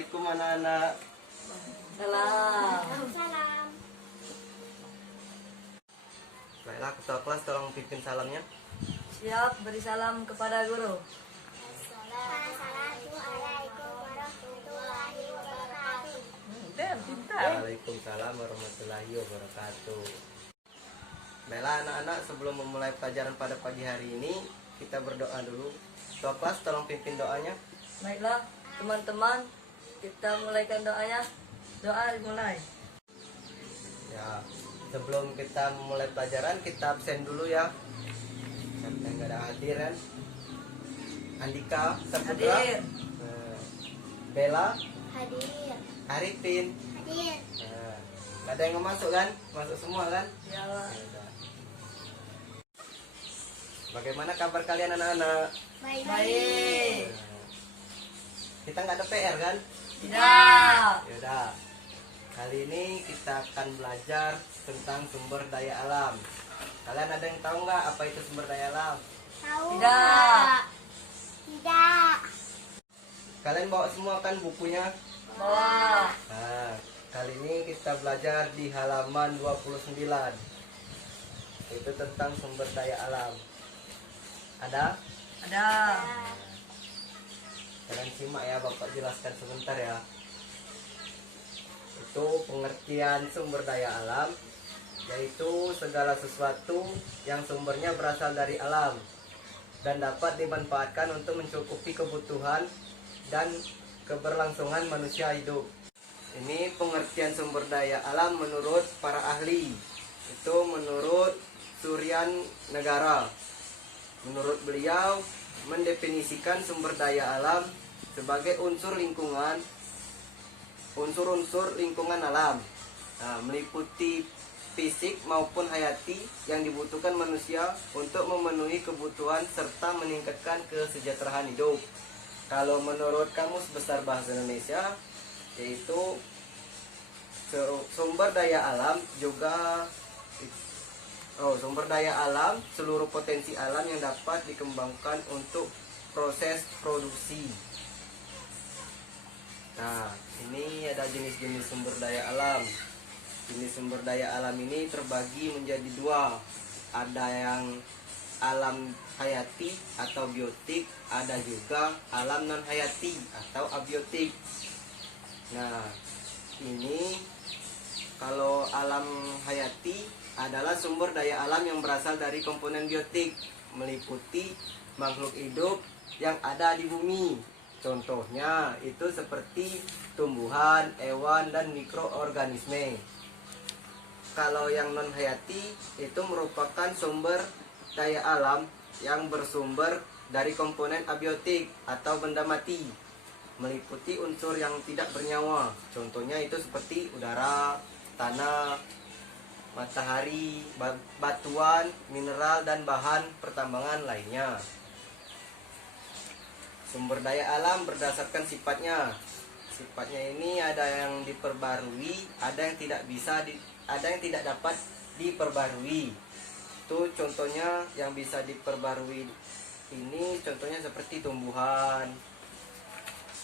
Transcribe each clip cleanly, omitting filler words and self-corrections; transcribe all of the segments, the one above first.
Assalamualaikum anak-anak. Salam. Salam. Baiklah, ketua kelas tolong pimpin salamnya. Siap beri salam kepada guru. Assalamualaikum warahmatullahi wabarakatuh. Pintar. Waalaikumsalam warahmatullahi wabarakatuh. Baiklah anak-anak, sebelum memulai pelajaran pada pagi hari ini, kita berdoa dulu. Ketua kelas tolong pimpin doanya. Baiklah teman-teman, kita mulaikan doanya. Doa dimulai. Ya, sebelum kita memulai pelajaran, kita absen dulu ya. Siapa yang nggak ada hadir kan? Andika, Saputra, Hadir. Bella, Hadir. Arifin. Hadir. Nggak ada yang mau masuk kan? Masuk semua kan? Ya. Ya udah. Bagaimana kabar kalian anak-anak? Baik. Kita nggak ada PR kan? Tidak. Yaudah. Kali ini kita akan belajar tentang sumber daya alam. Kalian ada yang tahu nggak apa itu sumber daya alam? Tahu? Tidak. Tidak. Kalian bawa semua kan bukunya? Bawa. Nah, kali ini kita belajar di halaman 29. Itu tentang sumber daya alam. Ada? Ada. Kalian simak ya, Bapak jelaskan sebentar ya. Itu pengertian sumber daya alam, yaitu segala sesuatu yang sumbernya berasal dari alam dan dapat dimanfaatkan untuk mencukupi kebutuhan dan keberlangsungan manusia hidup. Ini pengertian sumber daya alam menurut para ahli. Itu menurut Suryan Negara. Menurut beliau, mendefinisikan sumber daya alam sebagai unsur lingkungan, unsur-unsur lingkungan alam, meliputi fisik maupun hayati yang dibutuhkan manusia untuk memenuhi kebutuhan serta meningkatkan kesejahteraan hidup. Kalau menurut Kamus Besar Bahasa Indonesia, yaitu sumber daya alam juga sumber daya alam, seluruh potensi alam yang dapat dikembangkan untuk proses produksi. Nah, ini ada jenis-jenis sumber daya alam. Jenis sumber daya alam ini terbagi menjadi dua. Ada yang alam hayati atau biotik, ada juga alam non hayati atau abiotik. Nah, ini kalau alam hayati adalah sumber daya alam yang berasal dari komponen biotik, meliputi makhluk hidup yang ada di bumi. Contohnya itu seperti tumbuhan, hewan, dan mikroorganisme. Kalau yang non hayati itu merupakan sumber daya alam yang bersumber dari komponen abiotik atau benda mati, meliputi unsur yang tidak bernyawa. Contohnya itu seperti udara, tanah, matahari, batuan, mineral, dan bahan pertambangan lainnya. Sumber daya alam berdasarkan sifatnya. Sifatnya ini ada yang diperbarui, ada yang tidak dapat diperbarui. Itu contohnya yang bisa diperbarui ini contohnya seperti tumbuhan.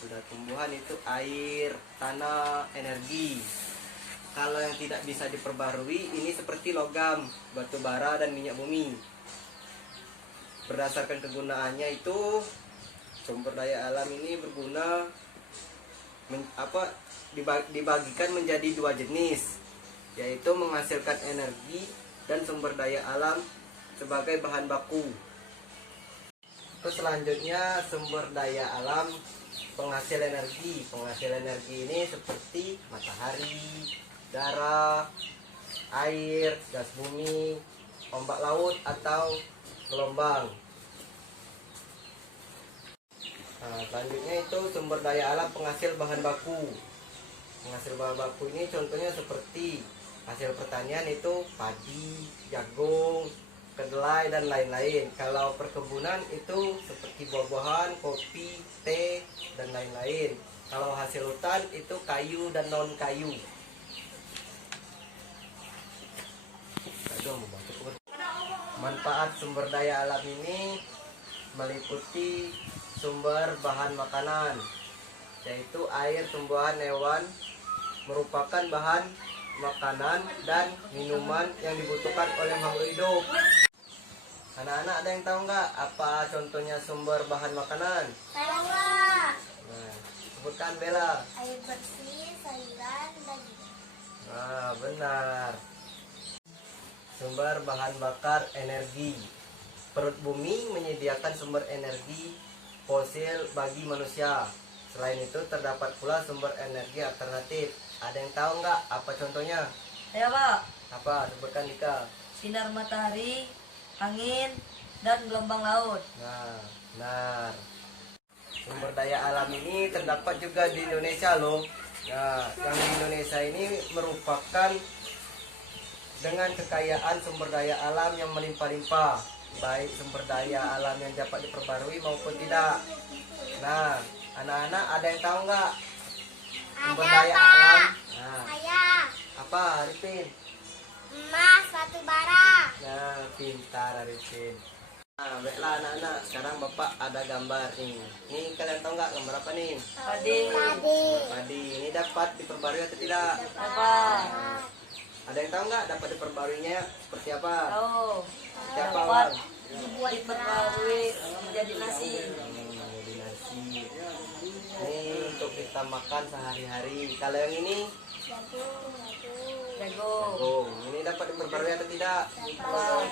Sudah tumbuhan itu air, tanah, energi. Kalau yang tidak bisa diperbarui ini seperti logam, batu bara, dan minyak bumi. Berdasarkan kegunaannya itu sumber daya alam ini berguna dibagikan menjadi dua jenis, yaitu menghasilkan energi dan sumber daya alam sebagai bahan baku. Terus selanjutnya sumber daya alam penghasil energi. Penghasil energi ini seperti matahari, udara, air, gas bumi, ombak laut, atau gelombang. Nah, selanjutnya itu sumber daya alam penghasil bahan baku. Penghasil bahan baku ini contohnya seperti hasil pertanian itu padi, jagung, kedelai, dan lain-lain. Kalau perkebunan itu seperti buah-buahan, kopi, teh, dan lain-lain. Kalau hasil hutan itu kayu dan non kayu. Manfaat sumber daya alam ini meliputi sumber bahan makanan. yaitu air, tumbuhan, hewan, merupakan bahan makanan dan minuman yang dibutuhkan oleh makhluk hidup. Anak-anak ada yang tahu nggak apa contohnya sumber bahan makanan? Saya. Nah, sebutkan Bella. Air bersih, sayuran, daging. Nah, benar. Sumber bahan bakar energi. Perut bumi menyediakan sumber energi fosil bagi manusia. Selain itu terdapat pula sumber energi alternatif. Ada yang tahu nggak apa contohnya? Ayo Pak. Apa? Sebutkan Dika. Sinar matahari, angin, dan gelombang laut. Nah, benar. Sumber daya alam ini terdapat juga di Indonesia loh. Nah, yang di Indonesia ini merupakan dengan kekayaan sumber daya alam yang melimpah-limpah, baik sumber daya alam yang dapat diperbarui maupun tidak. Nah, anak-anak ada yang tahu nggak sumber Ada, daya Pak. alam? Nah, Saya. apa Arifin? Emas, batu bara. Nah, pintar Arifin. Nah, baiklah anak-anak, sekarang Bapak ada gambar nih. Ini kalian tahu nggak gambar apa nih? Padi. Tadi. Padi. Ini dapat diperbarui atau tidak? Apa? Ada yang tahu nggak dapat diperbaruinya seperti apa? Tahu. Siapa Dapat Bang? diperbarui menjadi nasi. Jadi nasi. Ini untuk kita makan sehari-hari. Kalau yang ini Jagung, jagung. Jagung. jagung. Ini dapat diperbarui atau tidak? Dapat.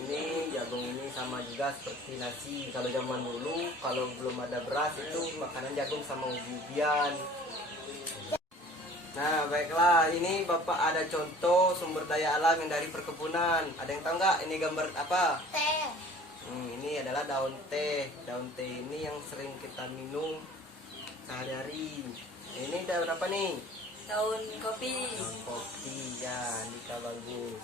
Ini jagung ini sama juga seperti nasi. Kalau zaman dulu, kalau belum ada beras itu makanan jagung sama ubi-ubian. Nah, baiklah, ini Bapak ada contoh sumber daya alam yang dari perkebunan. Ada yang tahu nggak ini gambar apa? Teh. Ini adalah daun teh. Daun teh ini yang sering kita minum sehari-hari. Ini daun apa nih? Daun kopi. Daun kopi. Ya, Dika bagus.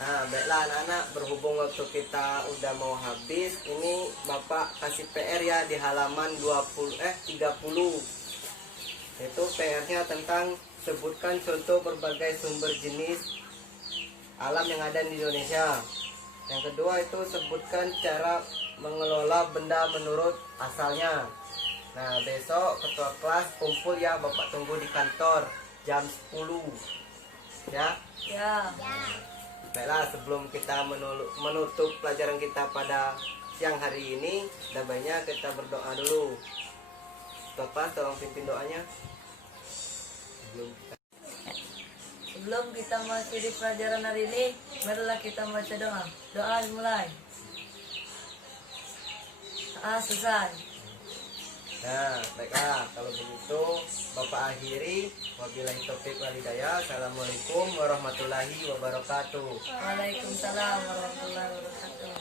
Nah, baiklah anak-anak, berhubung waktu kita udah mau habis, ini Bapak kasih PR ya di halaman 30. Itu PR-nya tentang sebutkan contoh berbagai sumber jenis alam yang ada di Indonesia. Yang kedua itu sebutkan cara mengelola benda menurut asalnya. Nah, besok ketua kelas kumpul ya, Bapak tunggu di kantor jam 10. Ya. Ya. Baiklah, sebelum kita menutup pelajaran kita pada siang hari ini, ada baiknya kita berdoa dulu. Bapak, tolong pimpin doanya. Sebelum kita mengakhiri pelajaran hari ini, marilah kita baca doa. Doa dimulai. Selesai. Nah, baiklah, kalau begitu Bapak akhiri. Wabillahi taufiq wal hidayah. Assalamualaikum warahmatullahi wabarakatuh. Waalaikumsalam warahmatullahi wabarakatuh.